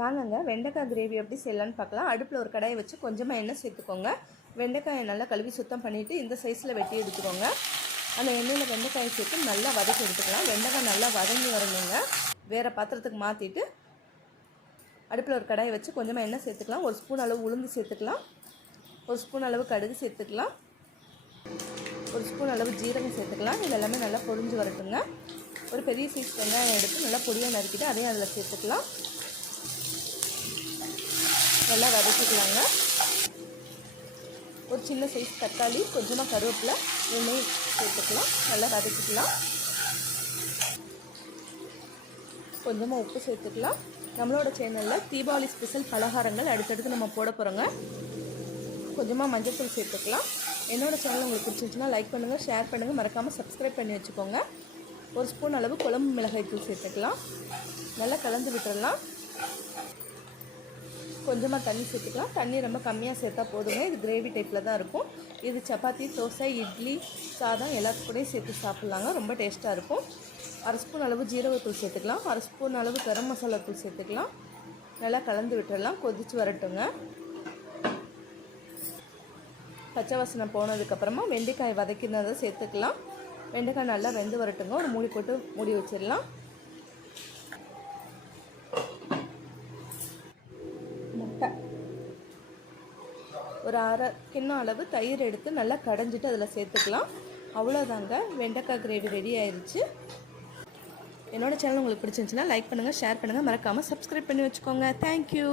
வாங்கங்க வெண்டைக்காய் கிரேவி எப்படி செய்யலான்னு பார்க்கலாம். அடுப்பில் ஒரு கடாயை வச்சு கொஞ்சமாக எண்ணெய் சேர்த்துக்கோங்க. வெண்டைக்காயை நல்லா கழுவி சுத்தம் பண்ணிவிட்டு இந்த சைஸில் வெட்டி எடுத்துக்கோங்க. அந்த எண்ணெயில் வெண்டைக்காயை சேர்த்து நல்லா வதக்கி எடுத்துக்கலாம். வெண்டைக்காய் நல்லா வதங்கி வரணுங்க. வேறு பாத்திரத்துக்கு மாற்றிட்டு அடுப்பில் ஒரு கடாயை வச்சு கொஞ்சமாக எண்ணெய் சேர்த்துக்கலாம். ஒரு ஸ்பூன் அளவு உளுந்து சேர்த்துக்கலாம். ஒரு ஸ்பூன் அளவு கடுகு சேர்த்துக்கலாம். ஒரு ஸ்பூன் அளவு ஜீரகம் சேர்த்துக்கலாம். இது எல்லாமே நல்லா பொரிஞ்சு வரட்டுங்க. ஒரு பெரிய சைஸ் வெங்காயம் எடுத்து நல்லா பொடியாக நறுக்கிட்டு அதையும் அதில் சேர்த்துக்கலாம். நல்லா வதக்கிக்கலாங்க. ஒரு சின்ன சைஸ் தக்காளி, கொஞ்சமாக கருவேப்பிலை, எண்ணெய் சேர்த்துக்கலாம். நல்லா வதக்கிக்கலாம். கொஞ்சமாக உப்பு சேர்த்துக்கலாம். நம்மளோட சேனலில் தீபாவளி ஸ்பெஷல் பலகாரங்கள் அடுத்தடுத்து நம்ம போட போகிறோங்க. கொஞ்சமாக மஞ்சள்தூள் சேர்த்துக்கலாம். என்னோடய சேனல் உங்களுக்கு பிடிச்சிருந்துச்சுன்னா லைக் பண்ணுங்கள், ஷேர் பண்ணுங்கள், மறக்காமல் சப்ஸ்கிரைப் பண்ணி வச்சுக்கோங்க. ஒரு ஸ்பூன் அளவு குழம்பு மிளகாய் தூள் சேர்த்துக்கலாம். நல்லா கலந்து விட்டுடலாம். கொஞ்சமாக தண்ணி சேர்த்துக்கலாம். தண்ணி ரொம்ப கம்மியாக சேர்த்தா போதுங்க. இது கிரேவி டைப்பில் தான் இருக்கும். இது சப்பாத்தி, தோசை, இட்லி, சாதம் எல்லாத்துக்கூடையும் சேர்த்து சாப்பிட்லாங்க. ரொம்ப டேஸ்ட்டாக இருக்கும். அரை ஸ்பூன் அளவு ஜீரகத்தூள் சேர்த்துக்கலாம். அரை ஸ்பூன் அளவு கரம் மசாலா தூள் சேர்த்துக்கலாம். நல்லா கலந்து விட்டுடலாம். கொதித்து வரட்டுங்க. பச்சை வாசனை போனதுக்கப்புறமா வெண்டைக்காய் வதக்கினதை சேர்த்துக்கலாம். வெண்டைக்காய் நல்லா வெந்து வரட்டுங்க. ஒரு மூடி போட்டு மூடி வச்சிடலாம். முட்டை ஒரு அரை கிண்ணம் அளவு தயிர் எடுத்து நல்லா கடைஞ்சிட்டு அதில் சேர்த்துக்கலாம். அவ்வளோதாங்க, வெண்டைக்காய் கிரேவி ரெடி ஆயிடுச்சு. என்னோடய சேனல் உங்களுக்கு பிடிச்சிருந்துச்சுன்னா லைக் பண்ணுங்கள், ஷேர் பண்ணுங்கள், மறக்காமல் சப்ஸ்கிரைப் பண்ணி வச்சுக்கோங்க. தேங்க்யூ.